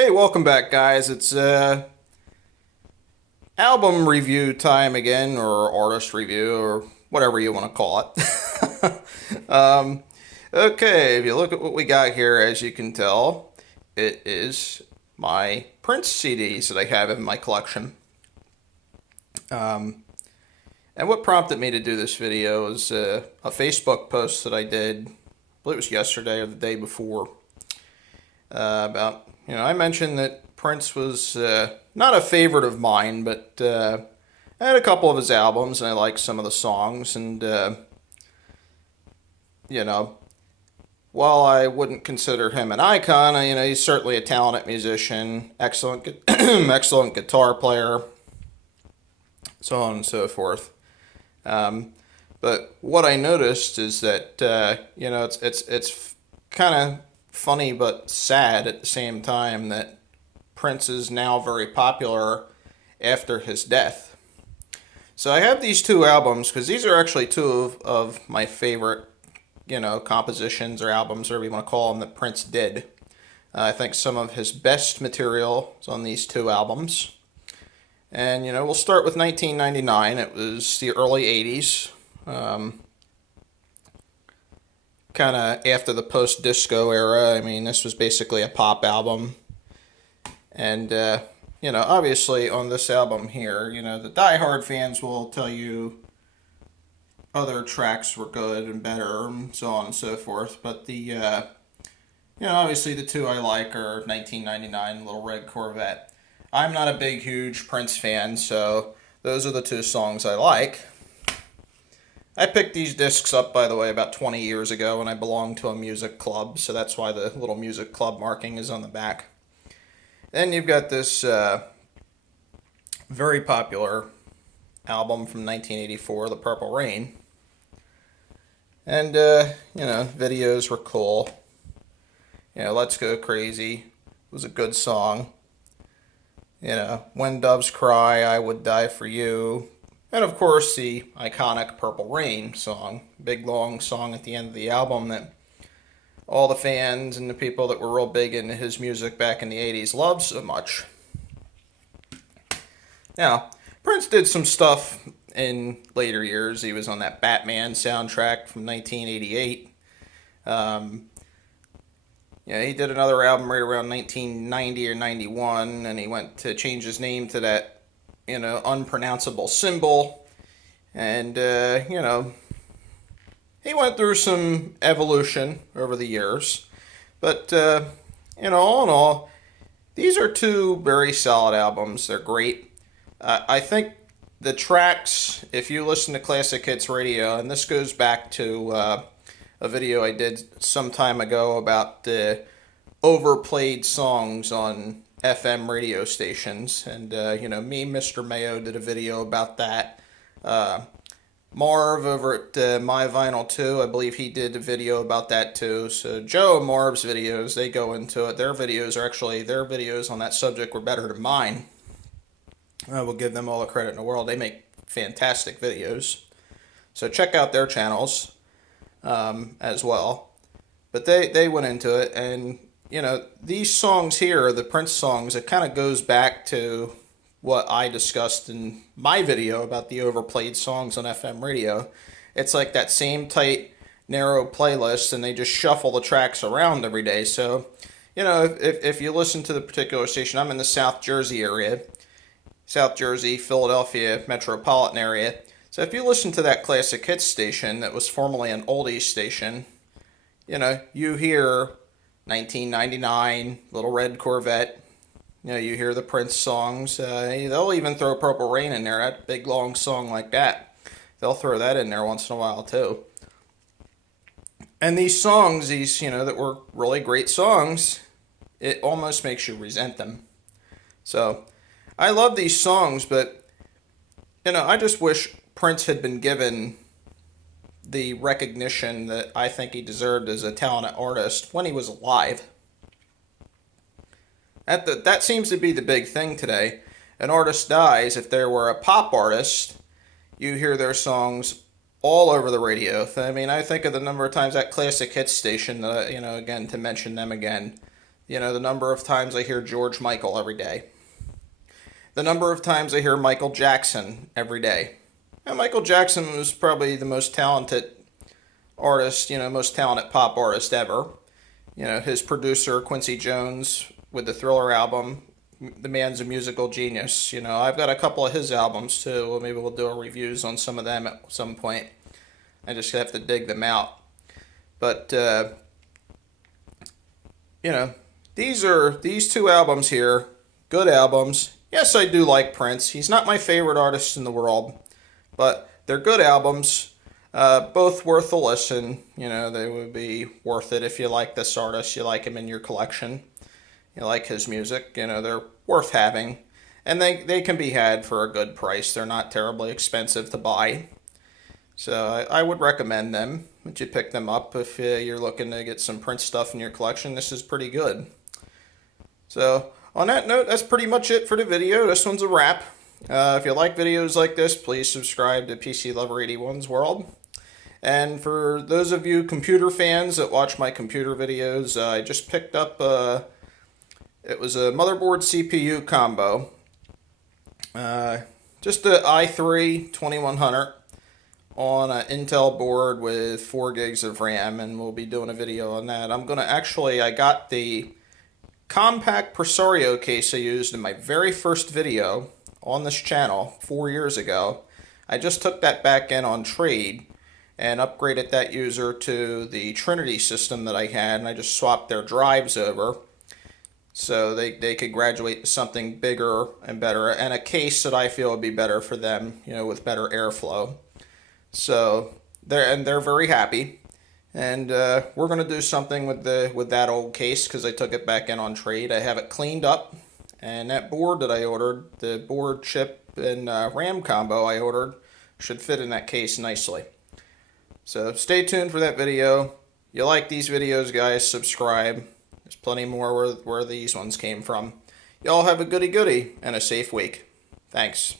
Hey, welcome back, guys. It's album review time again, or artist review, or whatever you want to call it. Okay, if you look at what we got here, as you can tell, it is my Prince CDs that I have in my collection. Um, and what prompted me to do this video is a Facebook post that I did, I believe it was yesterday or the day before, about, I mentioned that Prince was not a favorite of mine, but I had a couple of his albums and I liked some of the songs. And, you know, while I wouldn't consider him an icon, he's certainly a talented musician, excellent, excellent guitar player, so on and so forth. But what I noticed is that, it's kind of funny but sad at the same time that Prince is now very popular after his death. So I have these two albums because these are actually two of my favorite, compositions or albums, whatever you want to call them, that Prince did. I think some of his best material is on these two albums. And, we'll start with 1999. It was the early 80s. Kind of after the post-disco era. I mean, this was basically a pop album. And, obviously on this album here, the diehard fans will tell you other tracks were good and better and so on and so forth. But obviously the two I like are 1999, Little Red Corvette. I'm not a big, huge Prince fan, so those are the two songs I like. I picked these discs up, by the way, about 20 years ago when I belonged to a music club, so that's why the little music club marking is on the back. Then you've got this very popular album from 1984, The Purple Rain. And, videos were cool. Let's Go Crazy was a good song. When Doves Cry, I Would Die for You. And of course, the iconic Purple Rain song, big long song at the end of the album that all the fans and the people that were real big into his music back in the 80s loved so much. Now, Prince did some stuff in later years. He was on that Batman soundtrack from 1988. He did another album right around 1990 or 91, and he went to change his name to that unpronounceable symbol. And, he went through some evolution over the years. But, all in all, these are two very solid albums. They're great. I think the tracks, if you listen to Classic Hits Radio, and this goes back to a video I did some time ago about the overplayed songs on FM radio stations, and me, Mr. Mayo, did a video about that. Marv over at My Vinyl 2, I believe he did a video about that too. So Joe and Marv's videos, they go into it. Their videos on that subject were better than mine. I will give them all the credit in the world. They make fantastic videos. So check out their channels as well. But they went into it, and these songs here, the Prince songs, it kind of goes back to what I discussed in my video about the overplayed songs on FM radio. It's like that same tight, narrow playlist, and they just shuffle the tracks around every day. So, if you listen to the particular station, I'm in the South Jersey area, South Jersey, Philadelphia metropolitan area. So if you listen to that Classic Hits station that was formerly an oldies station, you hear 1999, Little Red Corvette. You hear the Prince songs. They'll even throw Purple Rain in there, that big long song like that. They'll throw that in there once in a while too. And these songs, that were really great songs, it almost makes you resent them. So, I love these songs, but, I just wish Prince had been given the recognition that I think he deserved as a talented artist when he was alive. That seems to be the big thing today. An artist dies. If there were a pop artist, you hear their songs all over the radio. I mean, I think of the number of times that Classic Hits station, again, to mention them again, The number of times I hear George Michael every day. The number of times I hear Michael Jackson every day. And Michael Jackson was probably the most talented artist, most talented pop artist ever. His producer, Quincy Jones, with the Thriller album, the man's a musical genius. I've got a couple of his albums too. Maybe we'll do a reviews on some of them at some point. I just have to dig them out. But, these two albums here, good albums. Yes, I do like Prince. He's not my favorite artist in the world, but they're good albums. Both worth a listen. They would be worth it if you like this artist, you like him in your collection, you like his music. They're worth having, and they can be had for a good price. They're not terribly expensive to buy, so I would recommend them. Would you pick them up if you're looking to get some Prince stuff in your collection? This is pretty good. So on that note, that's pretty much it for the video. This one's a wrap. If you like videos like this, please subscribe to PC Lover 81's World. And for those of you computer fans that watch my computer videos, I just picked up it was a motherboard CPU combo. Just the i3 2100 on an Intel board with 4 gigs of RAM, and we'll be doing a video on that. I got the compact Presario case I used in my very first video on this channel 4 years ago. I just took that back in on trade and upgraded that user to the Trinity system that I had, and I just swapped their drives over so they could graduate to something bigger and better, and a case that I feel would be better for them, with better airflow. So they're very happy, and we're gonna do something with that old case because I took it back in on trade. I have it cleaned up, and that board that I ordered, the board chip and RAM combo I ordered, should fit in that case nicely. So stay tuned for that video. You like these videos, guys, subscribe. There's plenty more where these ones came from. Y'all have a goody and a safe week. Thanks.